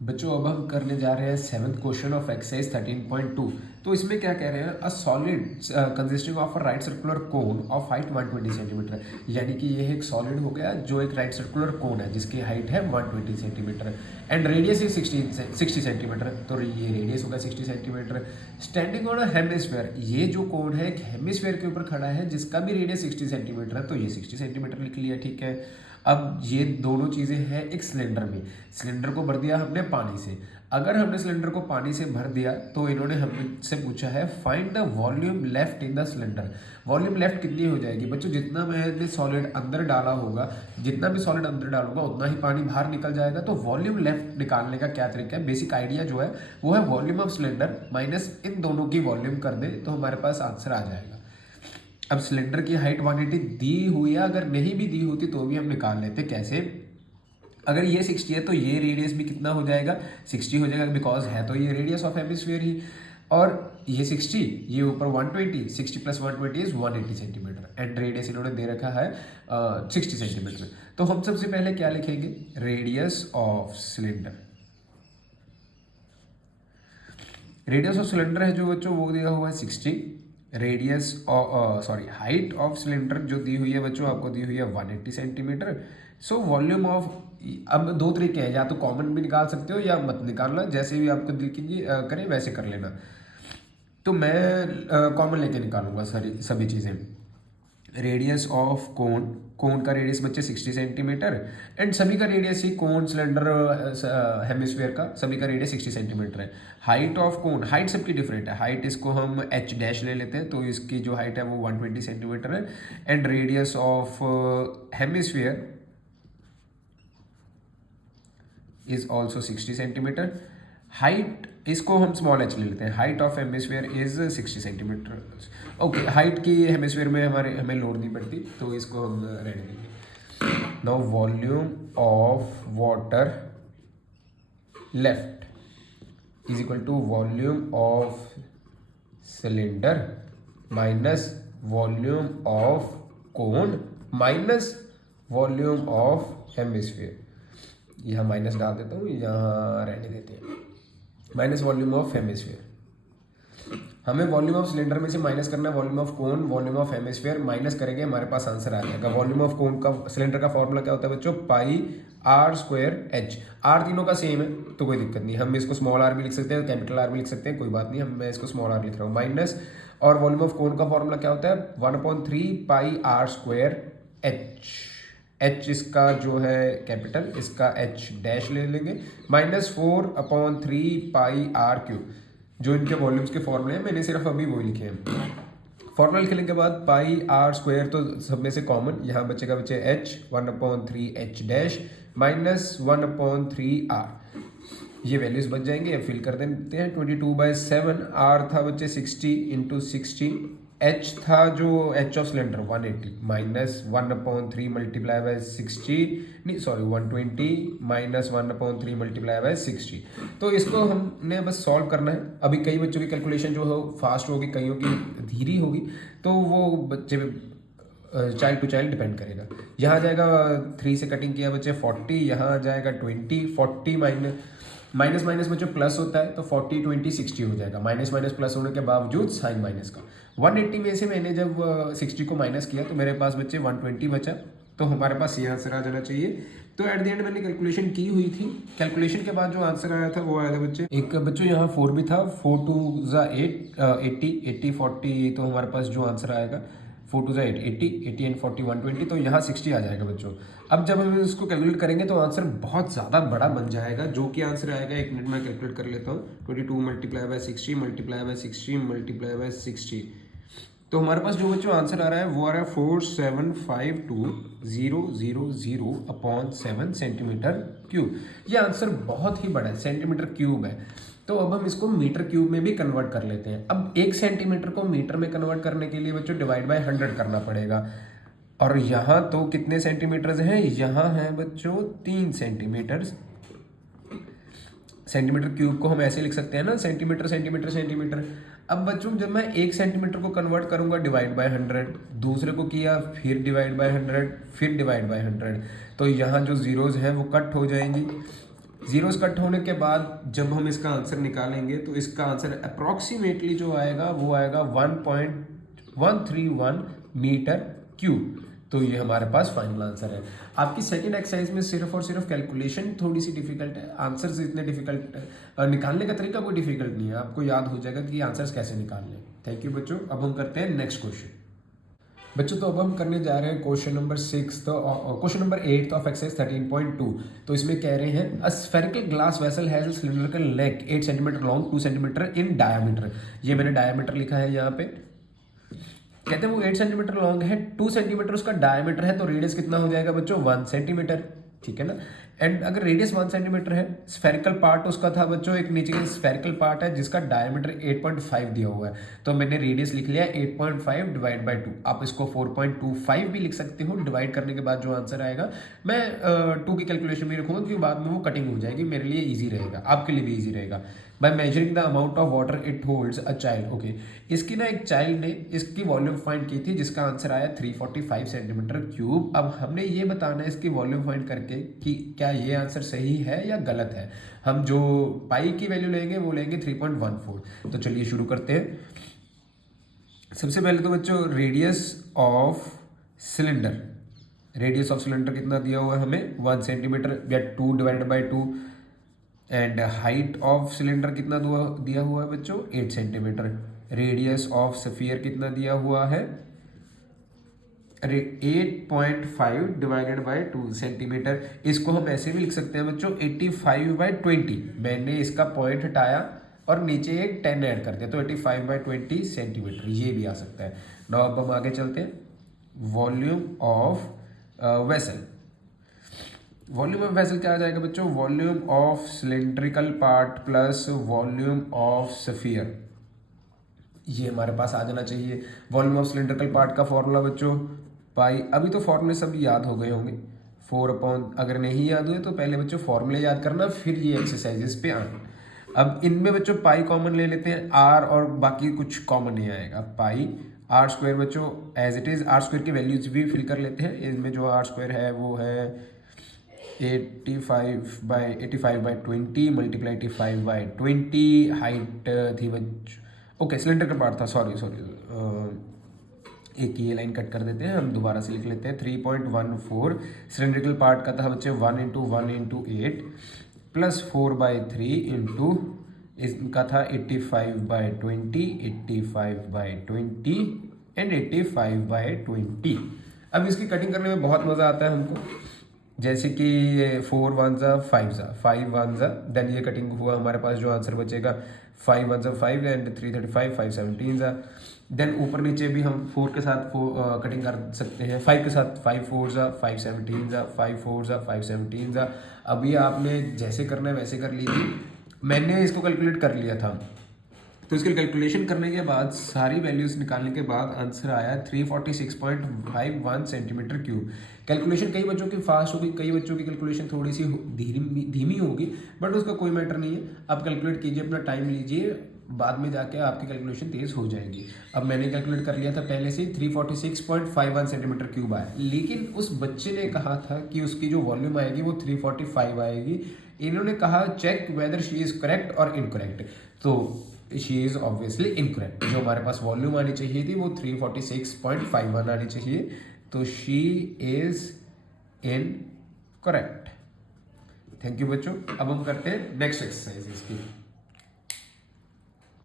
बच्चों अब हम करने जा रहे हैं सेवन्थ क्वेश्चन ऑफ एक्सरसाइज 13.2। तो इसमें क्या कह रहे हैं, a solid consisting of a right circular cone of height 120 centimetre. यानी कि ये एक सॉलिड हो गया जो एक राइट सर्कुलर कोन है जिसकी हाइट है 120 centimetre and radius is 60 centimetre. तो ये रेडियस होगा 60 centimetre. Standing on a hemisphere, ये जो कोन है एक हेमिस्फीयर के ऊपर खड़ा है जिसका भी रेडियस 60 सेंटीमीटर है, तो ये 60 सेंटीमीटर लिख लिया, ठीक है। अब ये दोनों चीज़ें हैं एक सिलेंडर में। सिलेंडर को भर दिया हमने पानी से। अगर हमने सिलेंडर को पानी से भर दिया तो इन्होंने हमसे पूछा है find the volume left in the cylinder. Volume left कितनी हो जाएगी बच्चों, जितना मैंने सॉलिड अंदर डाला होगा, जितना भी सॉलिड अंदर डालूंगा उतना ही पानी बाहर निकल जाएगा। तो वॉल्यूम लेफ्ट निकालने का क्या तरीका है, बेसिक आइडिया जो है वो है वॉल्यूम ऑफ सिलेंडर माइनस इन दोनों की वॉल्यूम कर दे तो हमारे पास आंसर आ जाएगा। अब सिलेंडर की हाइट 180 दी हुई है, अगर नहीं भी दी होती तो भी हम निकाल लेते। कैसे, अगर ये 60 है तो ये रेडियस भी कितना हो जाएगा, 60 हो जाएगा, बिकॉज है तो ये रेडियस ऑफ हेमिस्फीयर ही। और ये 60, ये ऊपर 120, 60 plus 120 is 180 centimetre and radius इन्होंने दे रखा है 60 सेंटीमीटर। तो हम सबसे पहले क्या लिखेंगे, radius of cylinder. Radius of cylinder है जो बच्चों वो दिया हुआ है 60। Radius sorry height of cylinder जो दी हुई है बच्चों आपको दी हुई है 180 सेंटीमीटर। सो वॉल्यूम ऑफ, अब दो तरीके हैं, या तो कॉमन भी निकाल सकते हो या मत निकालना, जैसे भी आपको दिल कीजिए करें वैसे कर लेना। तो मैं कॉमन लेके निकालूंगा सारी सभी चीज़ें। रेडियस ऑफ कोन, कोन का रेडियस बच्चे 60 सेंटीमीटर एंड सभी का रेडियस ही कोन सिलेंडर हेमिस्फीयर का सभी का रेडियस 60 सेंटीमीटर है। हाइट ऑफ कोन, हाइट सबकी डिफरेंट है, हाइट इसको हम एच डैश ले लेते हैं तो इसकी जो हाइट है वो 120 सेंटीमीटर है and radius of hemisphere is also 60 centimetre. Height इसको हम स्मॉल एच ले लेते हैं, height of hemisphere is 60 centimetre. Okay, height की हेमिस्फीयर में हमें लोड नहीं पड़ती तो इसको हम रहने देंगे। Now volume of water left is equal to volume of cylinder minus volume of cone minus volume of hemisphere. यहाँ माइनस डाल देता हूँ, यहाँ रहने देते हैं, माइनस वॉल्यूम ऑफ हेमिस्फीयर। हमें वॉल्यूम ऑफ सिलेंडर में से माइनस करना है volume of cone, volume of hemisphere minus करेंगे हमारे पास आंसर आ जाएगा। वॉल्यूम ऑफ कोन का, सिलेंडर का फॉर्मूला क्या होता है बच्चों, पाई आर स्क्वायर एच। आर तीनों का सेम है तो कोई दिक्कत नहीं, हम इसको स्मॉल आर भी लिख सकते हैं, कैपिटल आर भी लिख सकते हैं, कोई बात नहीं, मैं इसको स्मॉल आर लिख रहा हूँ माइनस। और वॉल्यूम ऑफ कोन का फॉर्मूला क्या होता है, 1/3 पाई आर स्क्वायर एच। एच इसका जो है कैपिटल, इसका एच डैश ले लेंगे माइनस 4/3 पाई आर क्यूब। जो इनके वॉल्यूम्स के फॉर्मूले हैं मैंने सिर्फ अभी वही लिखे हैं। फॉर्मूला लिखने के बाद पाई आर स्क्वायर तो सब में से कॉमन, यहाँ बचेगा बच्चे H 1/3 H dash minus 1/3 R. ये वैल्यूज बच जाएंगे, अब फिल कर देते हैं। 22/7 आर था बच्चे 60 इंटू 60, एच था जो H of cylinder 180 minus 1/3 multiply by 60, नहीं सॉरी 120 माइनस 1/3 मल्टीप्लाई बाय 60। तो इसको हमने बस सॉल्व करना है। अभी कई बच्चों की कैलकुलेशन जो है फास्ट होगी, कईयों की धीरी होगी, तो वो बच्चे चाइल्ड टू चाइल्ड डिपेंड करेगा। यहाँ जाएगा 3 से कटिंग किया बच्चे 40, यहाँ आ जाएगा 20, 40 माइनस माइनस बच्चों प्लस होता है तो 40 20 60 हो जाएगा, माइनस माइनस प्लस होने के बावजूद साइन माइनस का। 180 में से मैंने जब 60 को माइनस किया तो मेरे पास बच्चे 120 बचा, तो हमारे पास ये आंसर आ जाना चाहिए। तो एट द एंड मैंने कैलकुलेशन की हुई थी, कैलकुलेशन के बाद जो आंसर आया था वो आया था बच्चे, एक बच्चों यहाँ 4 भी था, 4 2 8 80 40, तो हमारे पास जो आंसर आएगा 4 2 8 80 एंड 40 120, तो यहाँ 60 आ जाएगा बच्चों। अब जब हम इसको कैलकुलेट करेंगे तो आंसर बहुत ज़्यादा बड़ा बन जाएगा, जो कि आंसर आएगा, 1 मिनट में कैलकुलेट कर लेता हूँ। 22 multiply by 60 multiply by 60 multiply by 60, तो हमारे पास जो बच्चों आंसर आ रहा है वो आ रहा है 4752,000/7 सेंटीमीटर क्यूब। ये आंसर बहुत ही बड़ा है, सेंटीमीटर क्यूब है। तो अब हम इसको मीटर क्यूब में भी कन्वर्ट कर लेते हैं। अब 1 सेंटीमीटर को मीटर में कन्वर्ट करने के लिए बच्चों डिवाइड बाय 100 करना पड़ेगा। और यहाँ तो कितने सेंटीमीटर्स हैं, यहाँ है बच्चों 3 सेंटीमीटर्स। सेंटीमीटर क्यूब को हम ऐसे लिख सकते हैं ना, सेंटीमीटर सेंटीमीटर सेंटीमीटर। अब बच्चों जब मैं 1 सेंटीमीटर को कन्वर्ट करूंगा डिवाइड बाय 100, दूसरे को किया फिर डिवाइड बाय 100, फिर डिवाइड बाय 100, तो यहाँ जो जीरोज हैं वो कट हो जाएंगी। जीरोस कट होने के बाद जब हम इसका आंसर निकालेंगे तो इसका आंसर अप्रॉक्सीमेटली जो आएगा वो आएगा 1.131 मीटर क्यूब। तो ये हमारे पास फाइनल आंसर है। आपकी सेकंड एक्सरसाइज में सिर्फ और सिर्फ कैलकुलेशन थोड़ी सी डिफिकल्ट है, आंसर्स इतने डिफिकल्ट, निकालने का तरीका कोई डिफिकल्ट नहीं है, आपको याद हो जाएगा कि आंसर्स कैसे निकालने। थैंक यू बच्चों। अब हम करते हैं नेक्स्ट क्वेश्चन। बच्चों तो अब हम करने जा रहे हैं क्वेश्चन नंबर 8 ऑफ एक्सरसाइज 13.2। तो इसमें कह रहे हैं a spherical glass vessel has cylindrical neck 8 centimetre long 2 centimetre in diameter. ये मैंने डायमीटर लिखा है यहाँ पे। कहते हैं वो 8 सेंटीमीटर लॉन्ग है, 2 सेंटीमीटर उसका डायमीटर है, तो रेडियस कितना हो जाएगा बच्चों 1 सेंटीमीटर। ठीक है ना। एंड अगर रेडियस 1 सेंटीमीटर है, स्फेरिकल पार्ट उसका था बच्चों, एक नीचे का स्फेरिकल पार्ट है जिसका डायमीटर 8.5 दिया हुआ है, तो मैंने रेडियस लिख लिया 8.5 डिवाइड बाई 2। आप इसको 4.25 भी लिख सकते हो। डिवाइड करने के बाद जो आंसर आएगा, मैं 2 की कैलकुलेशन भी रखूंगा क्योंकि बाद में वो कटिंग हो जाएगी, मेरे लिए ईजी रहेगा, आपके लिए भी ईजी रहेगा। By measuring the amount of water it holds a child. Okay, इसकी ना एक चाइल्ड ने इसकी वॉल्यूम फाइंड की थी जिसका आंसर आया 345 सेंटीमीटर क्यूब। अब हमने ये बताना है इसकी वॉल्यूम फाइंड करके कि क्या ये आंसर सही है या गलत है। हम जो पाई की वैल्यू लेंगे वो लेंगे 3.14। तो चलिए शुरू करते हैं। सबसे पहले तो बच्चों radius of cylinder, radius of cylinder कितना दिया हुआ है हमें 1 सेंटीमीटर या 2 divide by 2। And height of cylinder कितना दिया हुआ है बच्चों 8 सेंटीमीटर। रेडियस ऑफ स्फीयर कितना दिया हुआ है 8.5 डिवाइडेड बाई 2 सेंटीमीटर। इसको हम ऐसे भी लिख सकते हैं बच्चों 85/20। मैंने इसका पॉइंट हटाया और नीचे एक 10 ऐड कर दिया, तो 85/20 सेंटीमीटर ये भी आ सकता है। नाउ अब हम आगे चलते हैं। Volume of vessel, volume of vessel क्या आ जाएगा बच्चों, volume of cylindrical part plus volume of sphere. ये हमारे पास आ जाना चाहिए। वॉल्यूम ऑफ सिलेंड्रिकल पार्ट का फॉर्मूला बच्चों पाई, अभी तो फॉर्मूले सब याद हो गए होंगे 4 अगर नहीं याद हुए तो पहले बच्चों फॉर्मूले याद करना, फिर ये एक्सरसाइजेस पे आना। अब इनमें बच्चों पाई कॉमन ले लेते हैं, आर और बाकी कुछ कॉमन नहीं आएगा। पाई आर स्क्वायर बच्चों as it is, R square की वैल्यूज भी फिल कर लेते हैं। इनमें जो आर स्क्वायर है वो है 85/20 मल्टीप्लाई 85/20। हाइट थी बच्चों, ओके सिलेंडर का पार्ट था, सॉरी एक ये लाइन कट कर देते हैं, हम दोबारा से लिख लेते हैं 3.14। सिलेंड्रिकल पार्ट का था बच्चे 1 × 1 × 8 प्लस 4/3 इंटू इसका था 85/20 85/20 एंड 85/20। अब इसकी कटिंग करने में बहुत मज़ा आता है हमको, जैसे कि 4 1 5 5 1 देन ये कटिंग हुआ, हमारे पास जो आंसर बचेगा 5 1 5 एंड 335 5 17 देन ऊपर नीचे भी हम 4 के साथ कटिंग कर सकते हैं, 5 के साथ 5 4 5 17 5 4 5 17। अभी आपने जैसे करना है वैसे कर लीजिए, मैंने इसको कैलकुलेट कर लिया था। तो इसके कैलकुलेशन करने के बाद सारी वैल्यूज निकालने के बाद आंसर आया 346.51 सेंटीमीटर क्यूब। कैलकुलेशन कई बच्चों की फास्ट होगी, कई बच्चों की कैलकुलेशन थोड़ी सी धीमी होगी, बट उसका कोई मैटर नहीं है। आप कैलकुलेट कीजिए, अपना टाइम लीजिए, बाद में जाके आपकी कैलकुलेशन तेज हो जाएगी। अब मैंने कैलकुलेट कर लिया था पहले से 346.51 सेंटीमीटर क्यूब आया, लेकिन उस बच्चे ने कहा था कि उसकी जो वॉल्यूम आएगी वो 345 आएगी। इन्होंने कहा check whether she is correct और इनकरेक्ट, तो शी इज़ ऑब्वियसली इनकरेक्ट। जो हमारे पास वॉल्यूम आनी चाहिए थी वो 346.51 आनी चाहिए, तो she is incorrect. Thank you बच्चों। अब हम करते हैं नेक्स्ट एक्सरसाइज की।